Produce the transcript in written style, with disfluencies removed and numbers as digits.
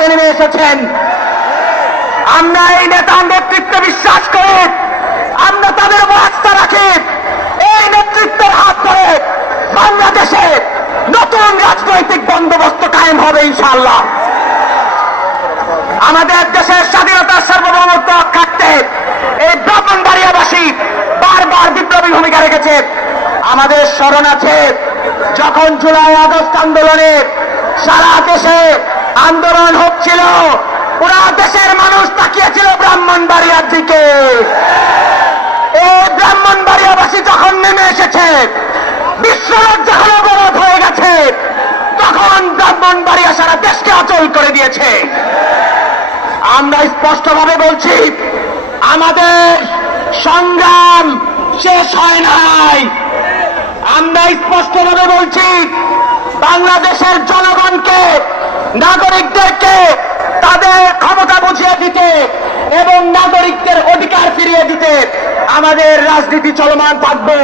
রাজপথে নেমে এসেছেন। আমরা এই নেতার নেতৃত্বে বিশ্বাস করি, আমরা তাদের উপর আস্থা রাখি। এই নেতৃত্বের হাত ধরে বাংলাদেশে নতুন রাজনৈতিক বন্দোবস্ত কায়েম হবে ইনশাআল্লাহ। আমাদের দেশের স্বাধীনতার সার্বভৌমত্ব রক্ষার্থে এই ব্রাহ্মণবাড়িয়াবাসী বারবার বিপ্লবী ভূমিকা রেখেছে। আমাদের স্মরণ আছে যখন জুলাই আগস্ট আন্দোলনে সারা দেশে আন্দোলন হচ্ছিল, পুরা দেশের মানুষ তাকিয়েছিল ব্রাহ্মণবাড়িয়ার দিকে। এই ব্রাহ্মণবাড়িয়াবাসী যখন নেমে এসেছে, বিশ্বরোধ যখন অবরোধ হয়ে গেছে, তখন ব্রাহ্মণবাড়িয়া সারা দেশকে অচল করে দিয়েছে। আমরা স্পষ্টভাবে বলছি, আমাদের সংগ্রাম শেষ হয় নাই। আমরা স্পষ্টভাবে বলছি, বাংলাদেশের জনগণকে, নাগরিকদেরকে তাদের ক্ষমতা বুঝিয়ে দিতে এবং নাগরিকদের অধিকার ফিরিয়ে দিতে আমাদের রাজনীতি চলমান থাকবে।